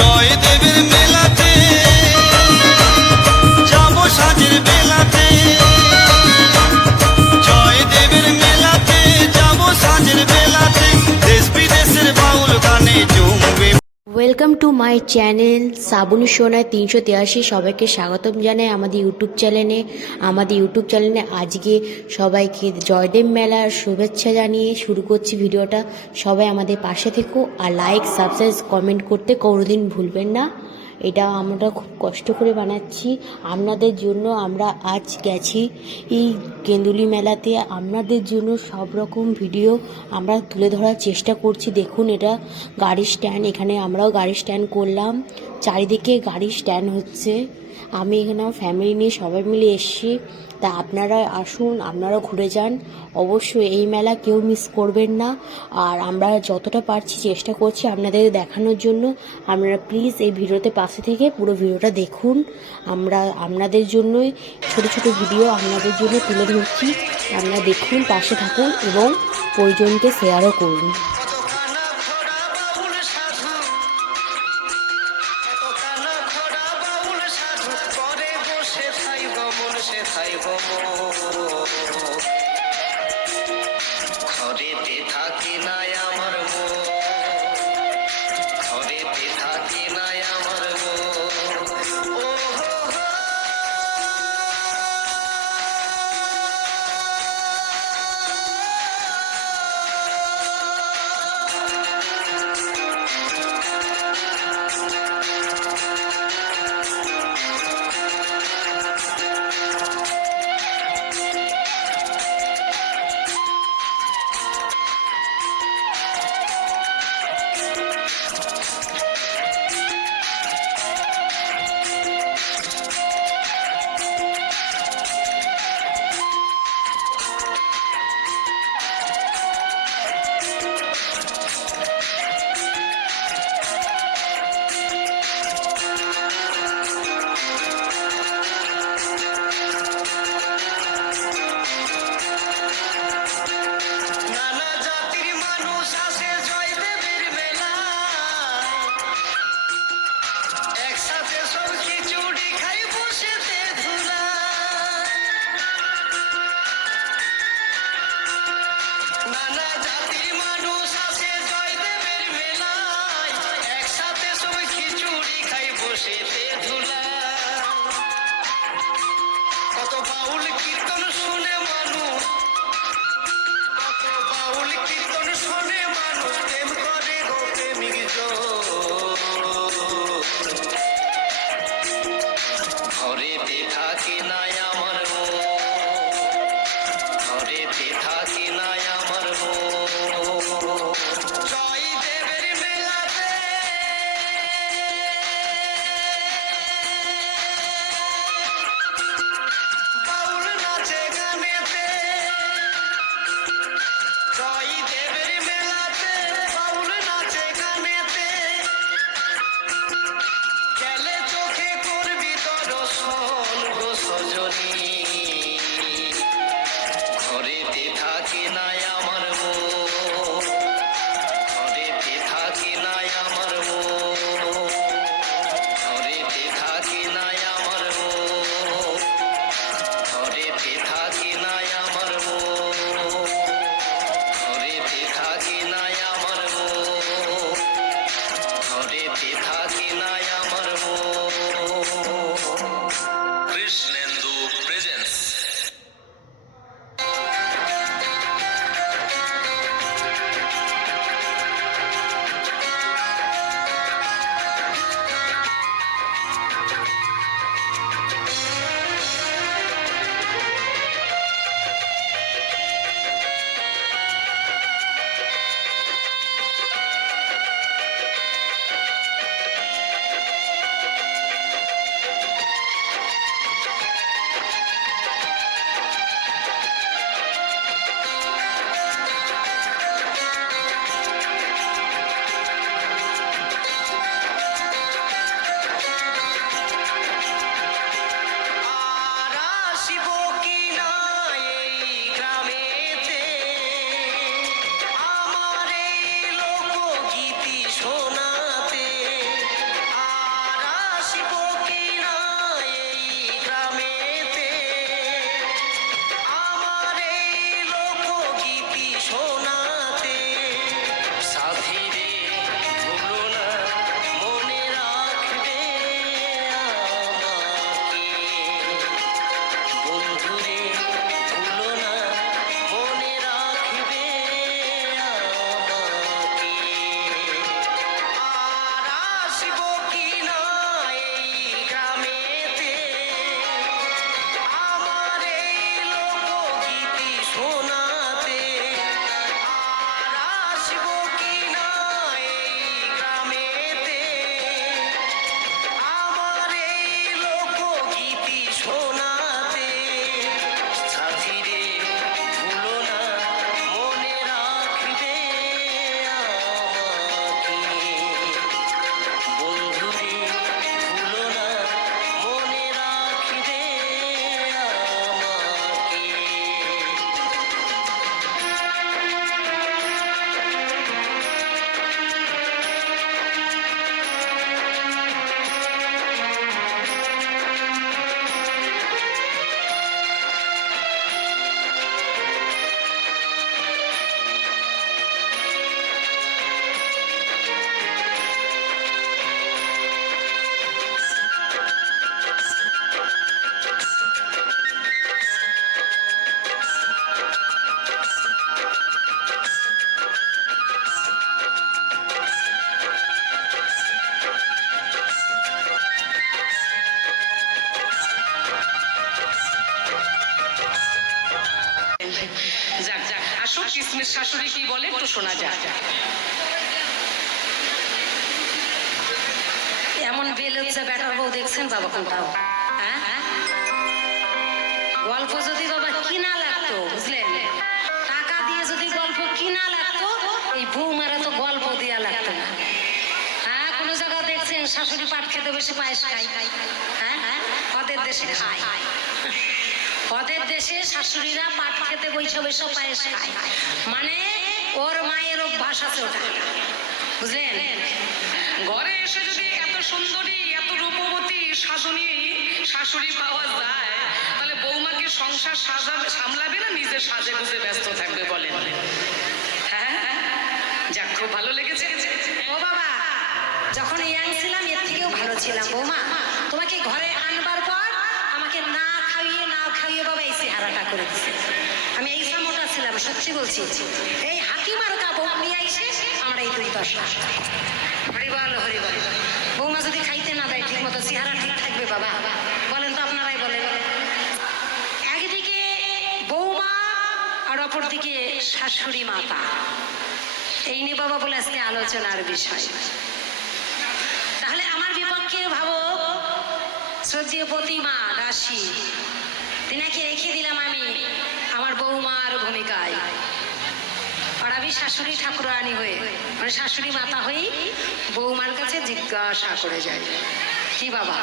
জয়দেবের মেলাতে যাব সাজের বেলাতে, জয়দেবের মেলাতে যাব সাজের বেলাতে, দেশ বিদেশের বাউল গানে জমবে। Welcome to my channel Shrabani সোনায় 383। সবাইকে স্বাগতম জানাই আমাদের ইউটিউব চ্যানেলে। আজকে সবাইকে জয়দেব মেলার শুভেচ্ছা জানিয়ে শুরু করছি ভিডিওটা। সবাই আমাদের পাশে থেকো আর লাইক, সাবস্ক্রাইব, কমেন্ট করতে কোনোদিন ভুলবেন না। এটা আমরা খুব কষ্ট করে বানাচ্ছি আপনাদের জন্য। আমরা আজ গেছি এই কেন্দুলি মেলাতে, আপনাদের জন্য সব রকম ভিডিও আমরা তুলে ধরার চেষ্টা করছি। দেখুন, এটা গাড়ি স্ট্যান্ড, এখানে আমরাও গাড়ি স্ট্যান্ড করলাম। চারিদিকে গাড়ি স্ট্যান্ড হচ্ছে। আমি এখানে আমার ফ্যামিলি নিয়ে সবাই মিলে এসেছি। তা আপনারা আসুন, আপনারা ঘুরে যান। অবশ্যই এই মেলা কেউ মিস করবেন না। আর আমরা যতটা পারছি চেষ্টা করছি আপনাদের দেখানোর জন্য। আপনারা প্লিজ এই ভিডিওতে পাশে থেকে পুরো ভিডিওটা দেখুন। আমরা আপনাদের জন্যই ছোট ছোট ভিডিও আপনাদের জন্য তুলে ধরছি। আপনারা দেখুন, পাশে থাকুন এবং প্রয়োজনকে শেয়ারও করুন। ঘরেতে থাকে নাই আমার মন, ঘরেতে থাকে নাই আমার মন। ঘরেতে থাকে নাই আমার মন, ঘরেতে থাকে নাই আমার মন। জয়দেবের মেলাতে বাউল নাচে গানেতে, জয়দেবের মেলাতে বাউল নাচে গানেতে, গেলে চোখে করবি দর্শন গো সজনী। ঘরেতে থাকে নাই আমার মন, ঘরেতে থাকে নাই আমার মন, ঘরেতে থাকে নাই আমার মন, ঘরেতে থাকে নাই আমার মন, ঘরেতে থাকে নাই আমার মন, ঘরেতে থাকে নাই আমার মন। কৃষ্ণেন্দু প্রেজেন্স। কিসমিস শাশুড়ি কি বলে একটু শোনা যায়। এমন বেলজ্জা বেটার বউ দেখছেন বাবা কোনটাও? হ্যাঁ, গল্প যদি বাবা কিনা লাগতো, বুঝলেন, টাকা দিয়ে যদি গল্প কিনা লাগতো, এই বৌমারা তো গল্প দেয়া লাগতো না। হ্যাঁ, কোনো জায়গা দেখছেন শাশুড়ি পাট খেতে বসে পায়েস খায়? হ্যাঁ, ওদের দেশে খায়, ওদের দেশে শাশুড়িরা পাট খেতে বসে বসে পায়েস খায়, মানে ওর মায়ের অভ্যাস আছে ওটা, বুঝলেন। ঘরে এসে যদি এত সুন্দরী এত রূপবতী সাজনী শাশুড়ি পাওয়া যায়, তাহলে বৌমাকে সংসার সামলাবে না নিজের সাজে গুজে ব্যস্ত থাকবে বলেন? হ্যাঁ, যাক, খুব ভালো লেগেছে। ও বাবা, যখন ইয়াং ছিলাম এর থেকেও ভালো ছিলাম বৌমা। তোমাকে ঘরে আনবার পর আমাকে না খাইয়ে বাবা এই চেহারাটা করে দিচ্ছে। আমি এই মোটা ছিলাম, সত্যি বলছি। এই হাকিমার কাবু নিয়ে আইসে আমরা এই দুর্দশা। হরিবল হরিবল। বৌমা যদি খাইতে না দেয় ঠিক মতো, চেহারা ঠিক থাকবে বাবা? বলেন তো, আপনারাই বলেন। একদিকে বৌমা আর অপরদিকে শাশুড়ি মাতা, এই নিয়ে বাবা বলে আজকে আলোচনার বিষয়। তাহলে আমার বিপক্ষে ভাবো শ্রদ্ধেয় প্রতিমা দাসী, তিনাকে রেখে দিলাম আমি আমার বৌমার ভূমিকায়। আর আমি শাশুড়ি ঠাকুরানী হয়ে, মানে শাশুড়ি মাতা হয়ে বৌমার কাছে জিজ্ঞাসা করে যাই, কি বাবা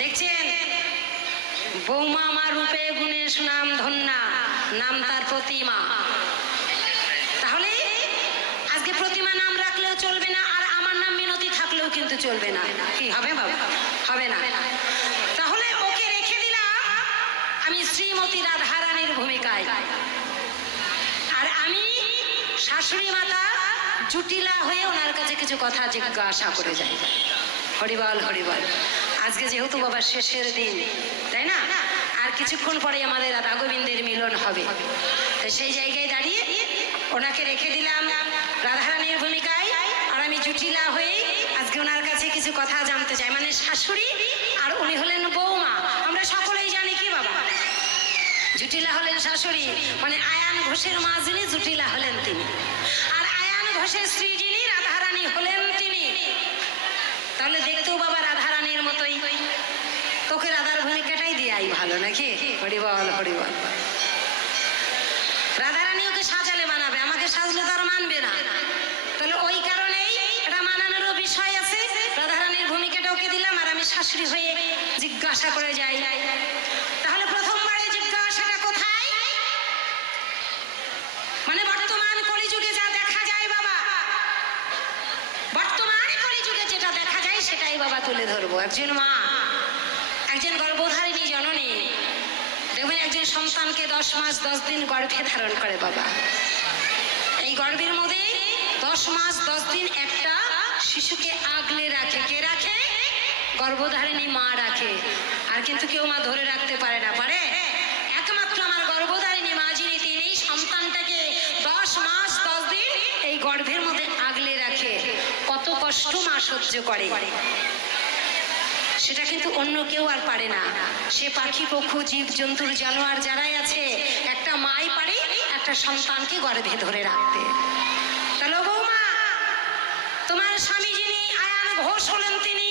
দেখছেন বৌমা আমার রূপে গুণে সুনাম ধন্যা, নাম তার প্রতিমা। তাহলে আজকে প্রতিমা নাম রাখলেও চলবে না, আর আমার নাম মিনতি থাকলেও কিন্তু চলবে না। কি হবে বাবা? হবে না। তাহলে ওকে রেখে দিলাম আমি শ্রীমতী রাধারানীর ভূমিকায়, আর আমি শাশুড়ি মাতা জুটিলা হয়ে ওনার কাছে কিছু কথা জিজ্ঞাসা করে যাই। হরিবল হরিবল। আজকে যেহেতু বাবা শেষের দিন, তাই না, আর কিছুক্ষণ পরে আমাদের রাধা গোবিন্দের মিলন হবে, তো সেই জায়গায় দাঁড়িয়ে ওনাকে রেখে দিলাম রাধারানীর ভূমিকায়, আর আমি জুটিলা হয়ে আজকে ওনার কাছে কিছু কথা জানতে চাই। মানে শাশুড়ি আর উনি হলেন বৌমা। আমরা সকলেই জানি কি বাবা, জুটিলা হলেন শাশুড়ি, মানে আয়ান ঘোষের মা যিনি, জুটিলা হলেন তিনি। আর আয়ান ঘোষের স্ত্রী যিনি, রাধারানী হলেন তিনি। তাহলে দেখতেও বাবা রাধারানীর মতোই। তোকে রাধার ভূমিকাটাই দিয়াই ভালো নাকি? হরিবল হরিবল। রাধারানী ওকে সাজালে মানাবে, আমাকে সাজলে তো আর মানবে না। তাহলে ওই কারণেই এটা মানানোরও বিষয় আছে। রাধারানীর ভূমিকাটা ওকে দিলাম, আর আমি শাশুড়ি হয়ে জিজ্ঞাসা করে যাই। তাহলে প্রথমবারে জিজ্ঞাসাটা কোথায়? মানে বর্তমান কলিযুগে যা দেখা যায় বাবা, বর্তমান কলিযুগে যেটা দেখা যায় সেটাই বাবা তুলে ধরবো। একজন মা, একজন গর্ভধারিণী জননী, দেখবেন একজন সন্তানকে 10 মাস 10 দিন গর্ভে ধারণ করে বাবা। এই গর্ভের মধ্যে 10 মাস 10 দিন একটা শিশুকে আগলে রাখে। কে রাখে? গর্ভধারিণী মা রাখে। আর কিন্তু কেউ মা ধরে রাখতে পারে না, পারে? একমাত্র আমার গর্ভধারিণী মা যিনি, তিনি সন্তানটাকে 10 মাস 10 দিন এই গর্ভের মধ্যে আগলে রাখে। কত কষ্ট মা সহ্য করে, সেটা কিন্তু অন্য কেউ আর পারে না। সে পাখি পশু জীব জন্তুর জানোয়ার যারাই আছে, একটা মাই পারে একটা সন্তানকে গর্ভে ধরে রাখতে। তাহলে বৌমা, তোমার স্বামী যিনি আয়ান ঘোষ হলেন, তিনি